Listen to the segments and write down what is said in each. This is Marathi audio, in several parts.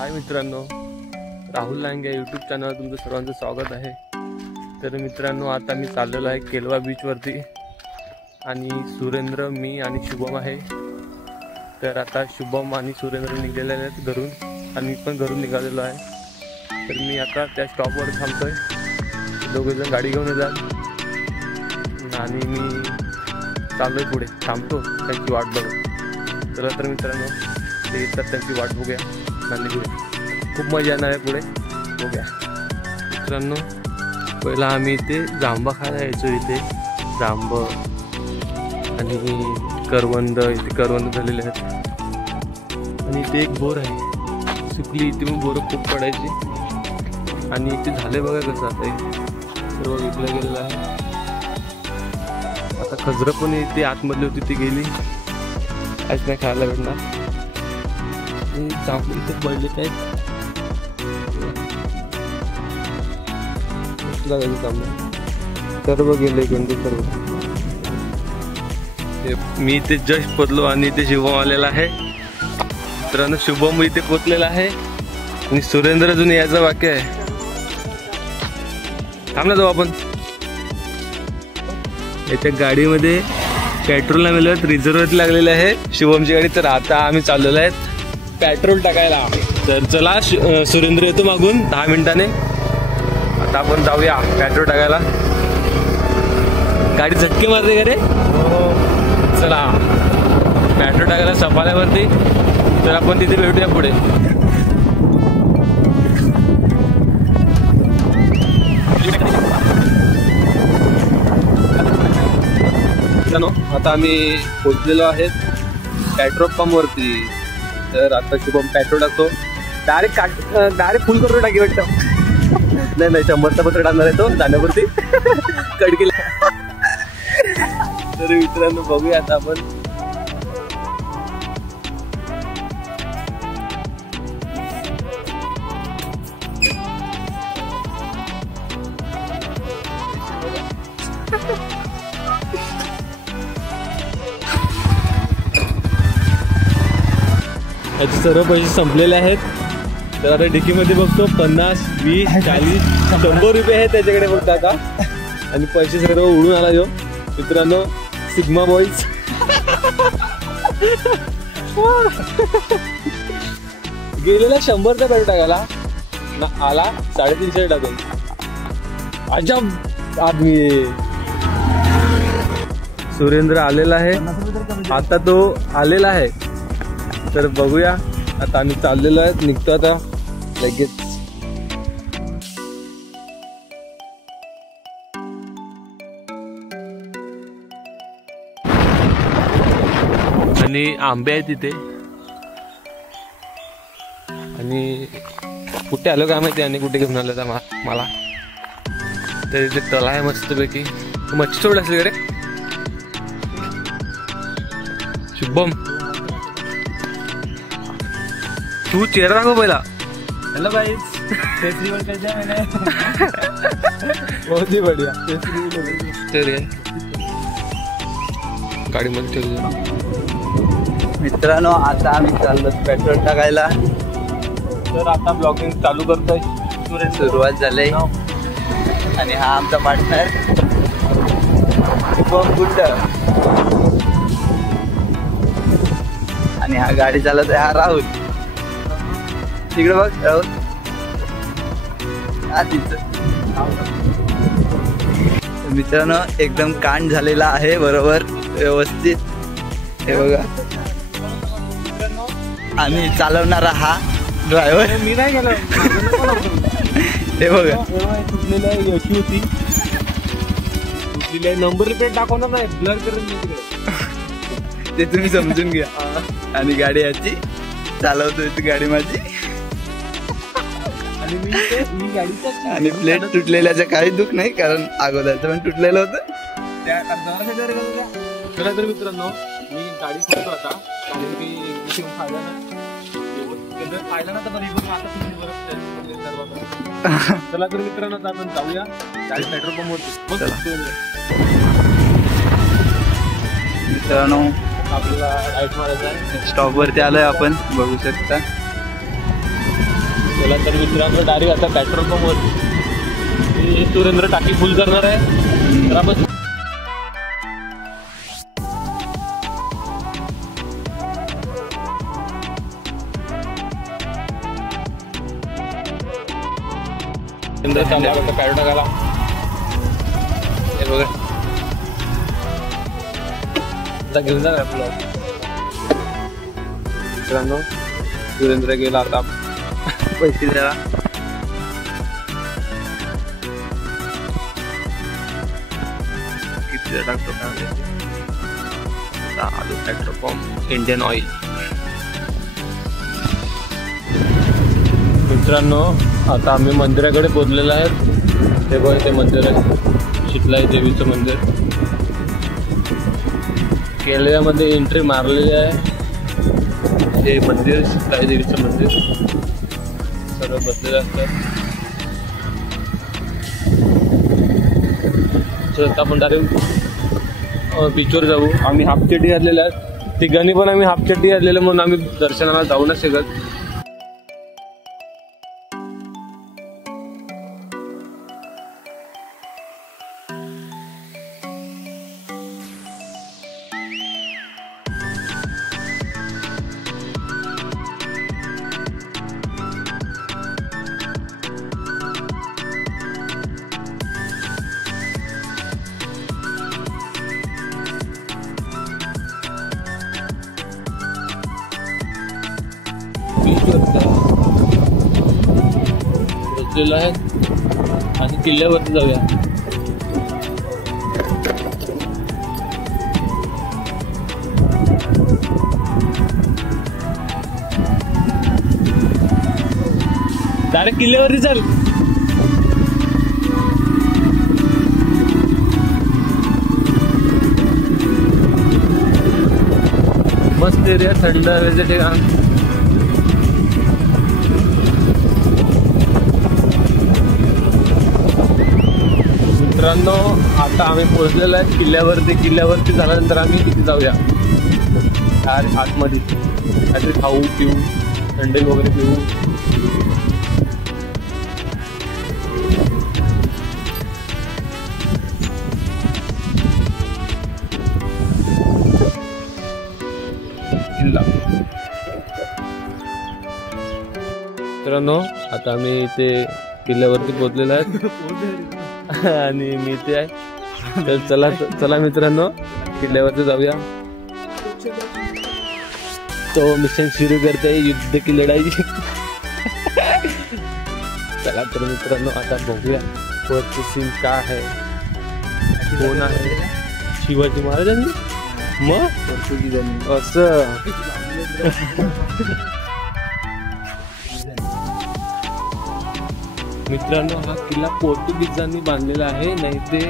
हाय मित्रांनो, राहुल लांगे यूट्यूब चॅनलवर तुमचं सर्वांचं स्वागत आहे। तर मित्रांनो, आता मी चाललेलो आहे केलवा बीचवरती आणि सुरेंद्र, मी आणि शुभम आहे। तर आता शुभम आणि सुरेंद्र निघालेले आहेत घरून आणि मी पण घरून निघालेलो आहे। तर मी आता त्या स्टॉपवर थांबतोय, दोघेजण गाडी घेऊन येतात आणि मी चाललोय पुढे, थांबतो त्यांची वाट बघत। चला तर मित्रांनो, ते येतात, त्यांची वाट बघूया आणि खूप मजा येणार आहे पुढे, बघूया। मित्रांनो, पहिला आम्ही इथे जांबा खायला यायचो, इथे जांब आणि करवंद, इथे करवंद झालेले आहेत आणि इथे एक बोर आहे सुकली, इथे पण बोरं खूप पडायची आणि इथे झाले बघा कसं आता हे सर्व विकलं गेलेलं आहे। आता खजरं पण इथे आतमधली होती, ती गेली, काहीच नाही खायला भेटणार। जांभूळ इथे पडले आहेत, सर्व गेले कोणते सर्व। मी इथे जस्ट पोचलो आणि इथे शुभम आलेला आहे। मित्रांनो, शुभम इथे पोचलेला आहे आणि सुरेंद्र अजून यायचा बाकी आहे। थांबला जाऊ आपण। याच्या गाडीमध्ये पेट्रोल नाही मिळत, रिझर्व लागलेले आहे शुभमची गाडी। तर आता आम्ही चाललेलो आहेत पेट्रोल टाकायला। तर चला, सुरेंद्र येतो मागून 10 मिनिटाने। आता आपण जाऊया पेट्रोल टाकायला। गाडी झटके मारते का रे? चला पेट्रोल टाकायला सफाल्यावरती, तर आपण तिथे भेटूया पुढे। आता आम्ही पोहोचलेलो आहेत पेट्रोल पंप वरती। तर आता शुभम पेट्रोल टाकतो, डायरेक्ट फुल करून टाकी वाटतं। नाही 100चा पत्र टाकणार आहे तो जाण्यावरती कडकीला। तर मित्रांनो, बघूया आता आपण। याचे सर्व पैसे संपलेले आहेत। तर आता डिकीमध्ये बघतो 50, 20, 40, 100 रुपये आहेत त्याच्याकडे बघतो आता, आणि पैसे सर्व उडून आला जो। मित्रांनो, सिग्मा बॉईज गेलेला 100चा पेट्रोल टाकायला ना, आला 350 टाकून। अजब आदमी। सुरेंद्र आलेला आहे, आता तो आलेला आहे। तर बघूया, आता आम्ही चाललेलो आहे, निघतो आता लगेच। आणि आंबे आहेत तिथे, आणि कुठे आलो काय माहिती, आणि कुठे घेऊन आलो तर मला। तर इथे तला आहे मस्तपैकी, मच्छी सोड असली रे शुभम। तू चेहरा दाखव पहिला। हेलो गाइस, फेस्टिवल कैसा है मैंने? बहुत ही बढ़िया। गाडी मध्ये मित्रांनो, आता आम्ही चाललो पेट्रोल टाकायला। तर आता ब्लॉगिंग चालू करतोय, सुरुवात झाली आणि हा आमचा पार्टनर शुभम गुड्ड, आणि हा गाडी चालवत आहे हा राहुल। तिकडे बघ राहुल, हा तिचं। मित्रांनो, एकदम कांड झालेला आहे, बरोबर व्यवस्थित। हे बघा, आम्ही चालवणारा हा ड्रायव्हर। मी नाही गेलो, हे बघा, तुटलेला यशी होती, तुटलेला नंबर प्लेट दाखवणार नाही, ब्लर करून ते तुम्ही समजून घ्या। आणि गाडी याची चालवतोय, ती गाडी माझी। आणि प्लेट तुटलेल्याचं काही दुःख नाही, कारण अगोदरचं पण तुटलेलं होतं। चला तर मित्रांनो, मी गाडी सोडतो आता, कारण की फायदा ना, तर चला तर मित्रांनो, आता आपण जाऊया गाडी पेट्रोल पंप वरती। मित्रांनो, आपल्याला राईट मारायचा आहे, स्टॉप वरती आलोय आपण, बघू शकता। तर मित्रांनो डायरेक्ट आता पेट्रोल पंपवर सुरेंद्र टाकी फुल करणार आहे. तर आपण पॅरो टाकायला हे बघा आता घेऊन जा आपलं. मित्रांनो सुरेंद्र गेला आता पैसे द्यायला. किती टाकतो काय आलू पेट्रोल पंप इंडियन ऑइल. मित्रांनो आता आम्ही मंदिराकडे पोहोचलेलो आहे. ते बघ ते मंदिर आहे शीतलाई देवीचं मंदिर. केरळमध्ये एंट्री मारलेली आहे. हे मंदिर शीतलाई देवीचं मंदिर सर्व बसलेलं असतं. आता आपण डायरेक्ट बीचवर जाऊ. आम्ही हाफ चड्डी घातलेल्या आहेत. तिघांनी पण आम्ही हाफ चड्डी घातलेल्या म्हणून आम्ही दर्शनाला जाऊ नाही शकत. बसलेलो आहे आणि किल्ल्यावरती जाऊया. डायरेक्ट किल्ल्यावरती चल. मस्त एरिया थंड हवेचे ठिकाण. मित्रांनो आता आम्ही पोहोचलेलो आहे किल्ल्यावरती. किल्ल्यावरती झाल्यानंतर आम्ही इथे जाऊया आतमध्ये काहीतरी खाऊ पिऊ थंडी वगैरे पिऊ. किल्ला. मित्रांनो आता आम्ही इथे किल्ल्यावरती पोहोचलेलो आहे आणि मी ते आहे. तर चला चला मित्रांनो किल्ल्यावरती जाऊया. तो मिशन सुरू करते युद्ध की लढाई. चला तर मित्रांनो आता बघूया वरची सीन काय आहे. कोण आहे? शिवाजी महाराजांनी मग पोर्तुगीजांनी असं. मित्रांनो हा किल्ला पोर्तुगीजांनी बांधलेला आहे. नाही ते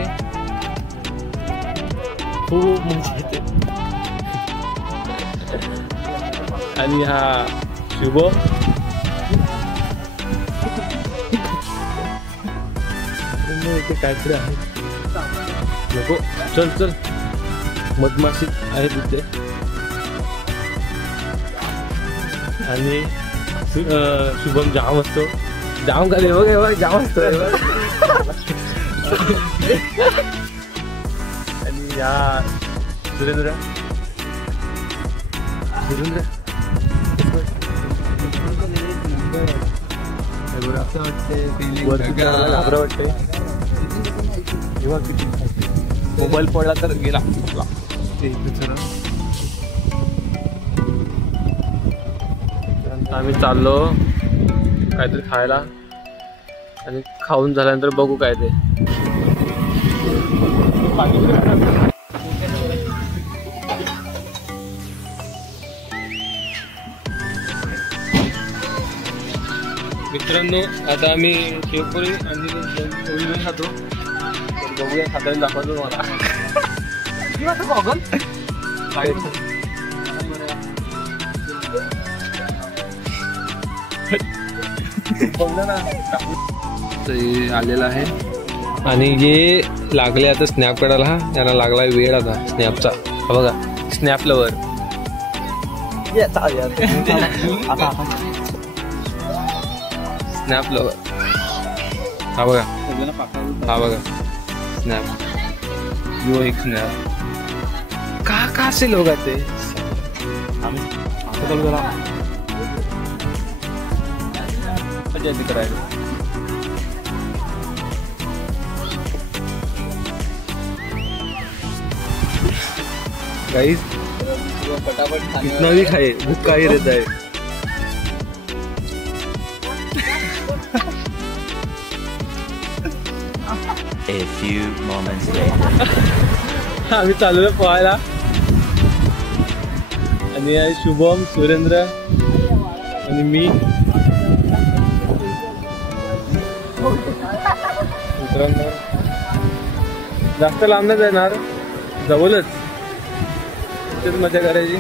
खूप मजा येते. आणि हा शुभ इथे काहीतरी आहे. नको चल चल मधमाशी आहे तिथे. आणि शुभम जाम असतो. जाम खाली बघ जाम असतो. आणि या सुरेंद्र सुरेंद्र घाबरा वाटते. मोबाईल पडला तर गेला. आम्ही चाललो काहीतरी खायला आणि खाऊन झाल्यानंतर बघू काय ते. मित्रांनो आता आम्ही शेवपुरी आणि पोळी खातो. तर बघूया खाताना दाखवतो मला. आलेला आहे आणि जे लागले आता स्नॅप काढायला. त्यांना लागला वेळ आता स्नॅपचा. बघा स्नॅप लवर. Snap lover. हा बघा, हा बघा स्नॅप. यो एक स्नॅप. का असे लोक आहेत ते. मजा येते करायला. गाइस फटाफट कितना भी खाए भूखा ही रहता है. A few moments later. आम्ही चाललो पोहायला आणि शुभम, सुरेंद्र आणि मी. मित्रांनो जास्त लांब नाही जाणार, जवळच तेच मजा करायची.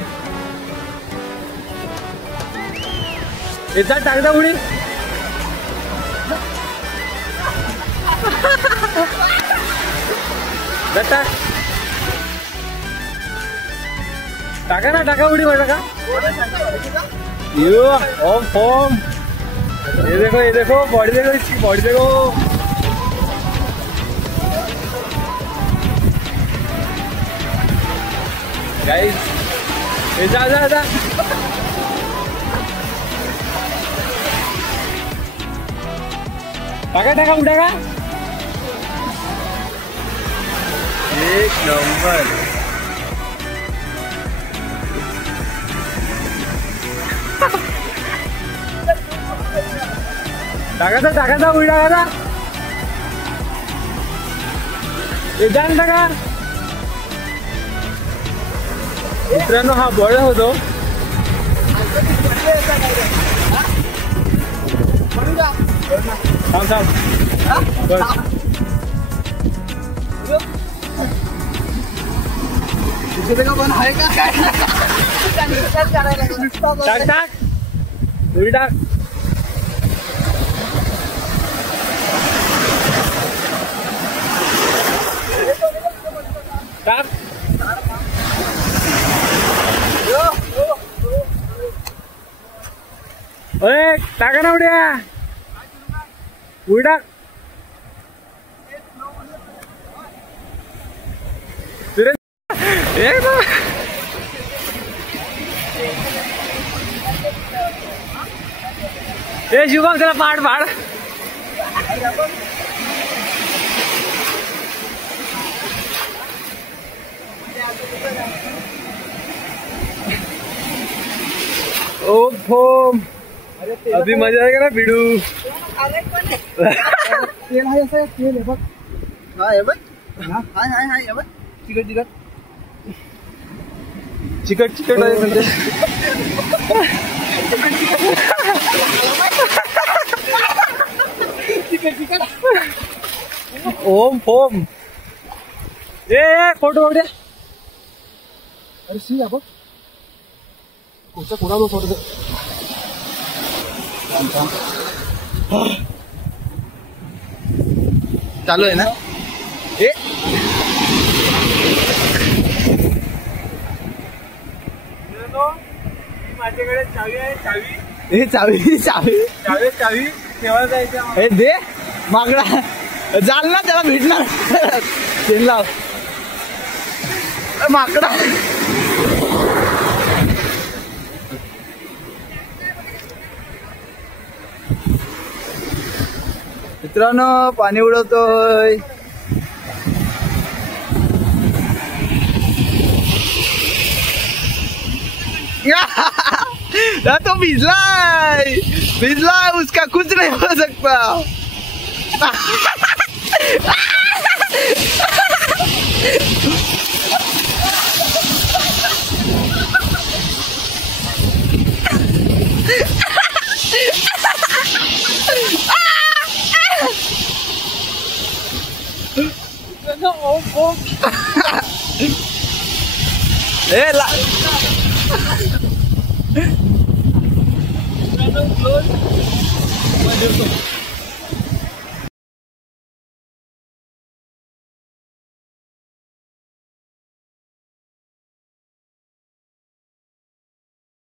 एकदा टाकदा उडी. टाका ना, टाका उडी मारा का. यो ओम फॉर्म. ये देखो बॉडी देखो, इसकी बॉडी देखो. गाइस जा जा जा. टाका टाका उड्या का. एक नंबर. टाकायचा उडी टाकायचा. जाण टाका. मित्रांनो हा बॉल होतो. थांब थांब बस. पण आहे का काय. टाक टाक उडी टाक. टाक. ओए टाका ना उड्या. उडी टाक. ए शुभम त्याला पाड पाड. ओ फोम अभी मजा आएगा ना बिडू. तेल आहे असं तेल आहे बघ. हा हे बघ. हाय हे बघ. चिकट चिकट चिकट आहे म्हणजे. चिकट ओम फोम. ए फोटो बघ. अरे सी बघ. कुठं कोणाला फोटो. चालू आहे ना. ए माझ्याकडे चावी आहे. चावी हे चावी चावी चावी चावी ठेवायला जायचं. हे दे मागडा. जाल ना त्याला भेटणार. चेन लाव माकडा. मित्रांनो पाणी उडवतोय. तो भिजलाय उसका कुछ नहीं हो सकता. ए ला